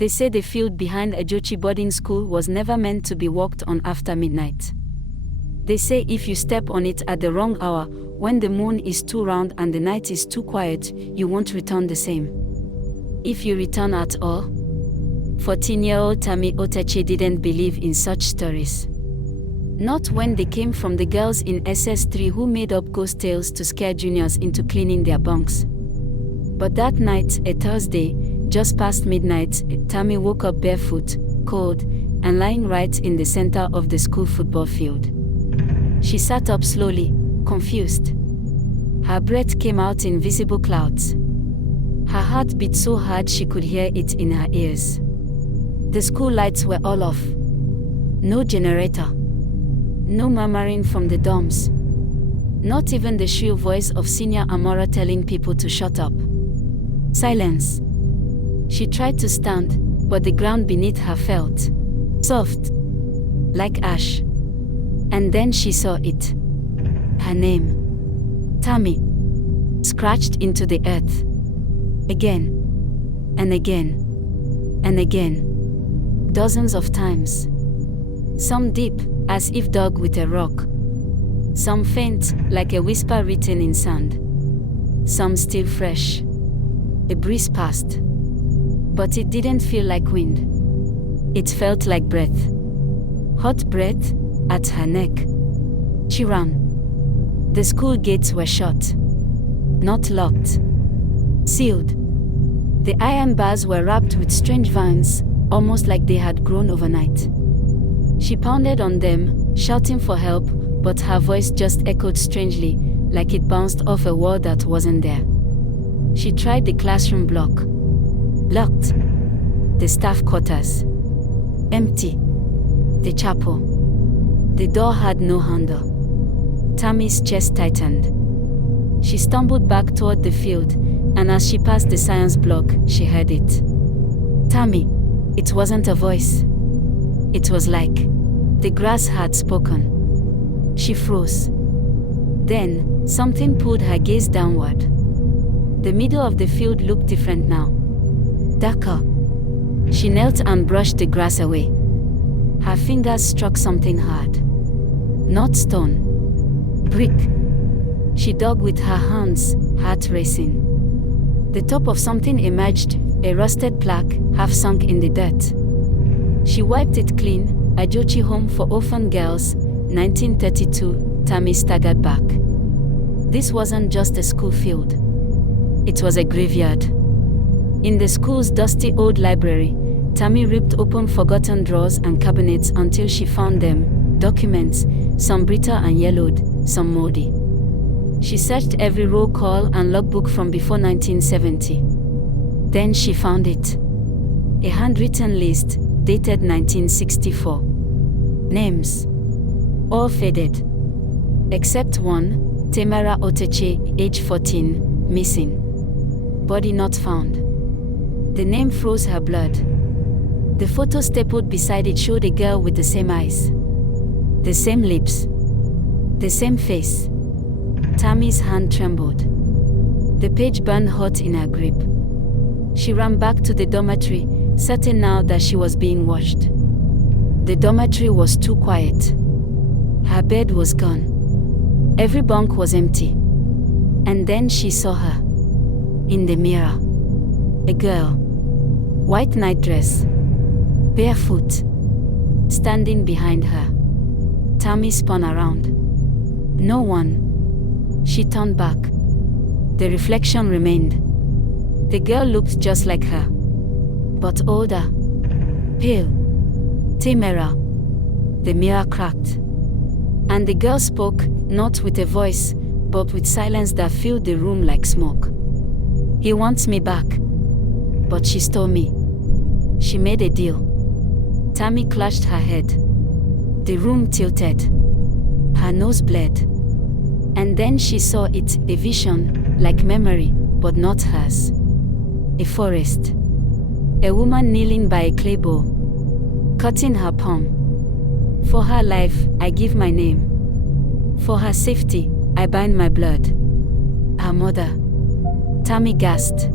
They say the field behind AjochiA boarding school was never meant to be walked on after midnight. They say if you step on it at the wrong hour, when the moon is too round and the night is too quiet, you won't return the same. If you return at all. 14-year-old Tami Otache didn't believe in such stories. Not when they came from the girls in SS3 who made up ghost tales to scare juniors into cleaning their bunks. But that night, a Thursday, just past midnight, Tami woke up barefoot, cold, and lying right in the center of the school football field. She sat up slowly, confused. Her breath came out in visible clouds. Her heart beat so hard she could hear it in her ears. The school lights were all off. No generator. No murmuring from the dorms. Not even the shrill voice of Senior Amora telling people to shut up. Silence. She tried to stand, but the ground beneath her felt soft, like ash. And then she saw it. Her name. Tami. Scratched into the earth. Again. And again. And again. Dozens of times. Some deep, as if dug with a rock. Some faint, like a whisper written in sand. Some still fresh. A breeze passed. But it didn't feel like wind. It felt like breath. Hot breath at her neck. She ran. The school gates were shut. Not locked. Sealed. The iron bars were wrapped with strange vines, almost like they had grown overnight. She pounded on them, shouting for help, but her voice just echoed strangely, like it bounced off a wall that wasn't there. She tried the classroom block. Locked. The staff quarters. Empty. The chapel. The door had no handle. Tami's chest tightened. She stumbled back toward the field, and as she passed the science block, she heard it. Tami. It wasn't a voice. It was like the grass had spoken. She froze. Then, something pulled her gaze downward. The middle of the field looked different now. Darker. She knelt and brushed the grass away. Her fingers struck something hard. Not stone. Brick. She dug with her hands, heart racing. The top of something emerged, a rusted plaque, half sunk in the dirt. She wiped it clean. AjochiA Home for Orphan Girls, 1932. Tami staggered back. This wasn't just a school field. It was a graveyard. In the school's dusty old library, Tami ripped open forgotten drawers and cabinets until she found them, documents, some brittle and yellowed, some moldy. She searched every roll call and logbook from before 1970. Then she found it. A handwritten list, dated 1964. Names. All faded. Except one, Tamara Otache, age 14, missing. Body not found. The name froze her blood. The photo stapled beside it showed a girl with the same eyes. The same lips. The same face. Tami's hand trembled. The page burned hot in her grip. She ran back to the dormitory, certain now that she was being watched. The dormitory was too quiet. Her bed was gone. Every bunk was empty. And then she saw her. In the mirror. A girl. White night dress. Barefoot. Standing behind her. Tami spun around. No one. She turned back. The reflection remained. The girl looked just like her. But older. Pale. Tamara. The mirror cracked. And the girl spoke, not with a voice, but with silence that filled the room like smoke. He wants me back. But she stole me. She made a deal. Tami clutched her head. The room tilted. Her nose bled. And then she saw it, a vision, like memory, but not hers. A forest. A woman kneeling by a clay bowl. Cutting her palm. For her life, I give my name. For her safety, I bind my blood. Her mother. Tami gasped.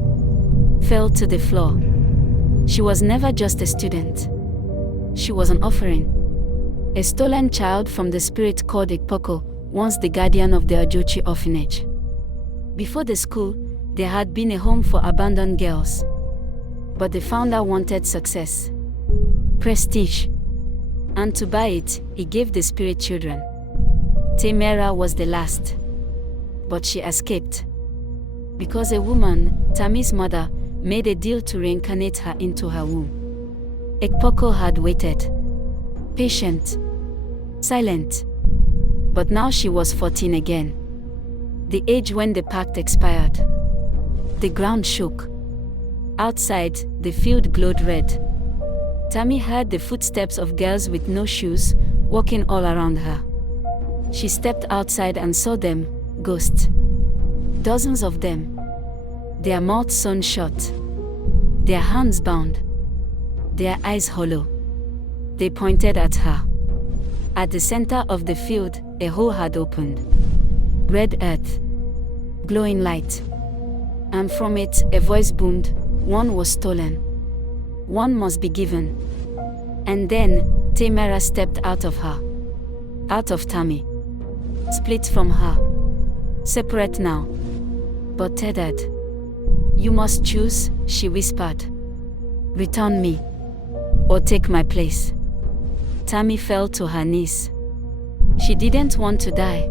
Fell to the floor. She was never just a student. She was an offering. A stolen child from the spirit called Ikpoko, once the guardian of the AjochiA orphanage. Before the school, there had been a home for abandoned girls. But the founder wanted success, prestige, and to buy it, he gave the spirit children. Tamara was the last. But she escaped. Because a woman, Tami's mother, made a deal to reincarnate her into her womb. Ikpoko had waited. Patient. Silent. But now she was 14 again. The age when the pact expired. The ground shook. Outside, the field glowed red. Tami heard the footsteps of girls with no shoes, walking all around her. She stepped outside and saw them, ghosts. Dozens of them. Their mouths sewn shut. Their hands bound. Their eyes hollow. They pointed at her. At the center of the field, a hole had opened. Red earth. Glowing light. And from it, a voice boomed, one was stolen. One must be given. And then, Tamara stepped out of her. Out of Tami. Split from her. Separate now. But tethered. You must choose, she whispered. Return me. Or take my place. Tami fell to her knees. She didn't want to die.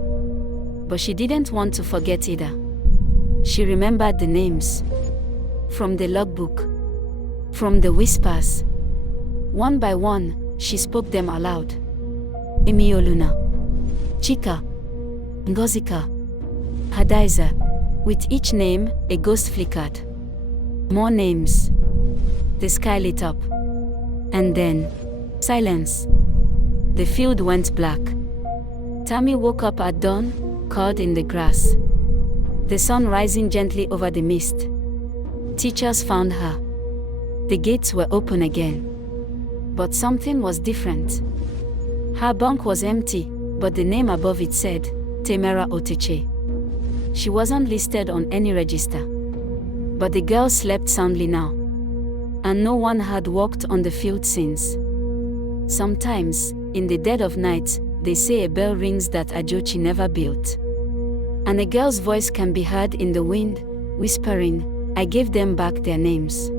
But she didn't want to forget either. She remembered the names. From the logbook. From the whispers. One by one, she spoke them aloud. Emioluna. Chika. Ngozika. Hadaiza. With each name, a ghost flickered. More names. The sky lit up. And then, silence. The field went black. Tami woke up at dawn, curled in the grass. The sun rising gently over the mist. Teachers found her. The gates were open again. But something was different. Her bunk was empty, but the name above it said, Tamara Oteche. She wasn't listed on any register. But the girl slept soundly now. And no one had walked on the field since. Sometimes, in the dead of night, they say a bell rings that AjochiA never built. And a girl's voice can be heard in the wind, whispering, I gave them back their names.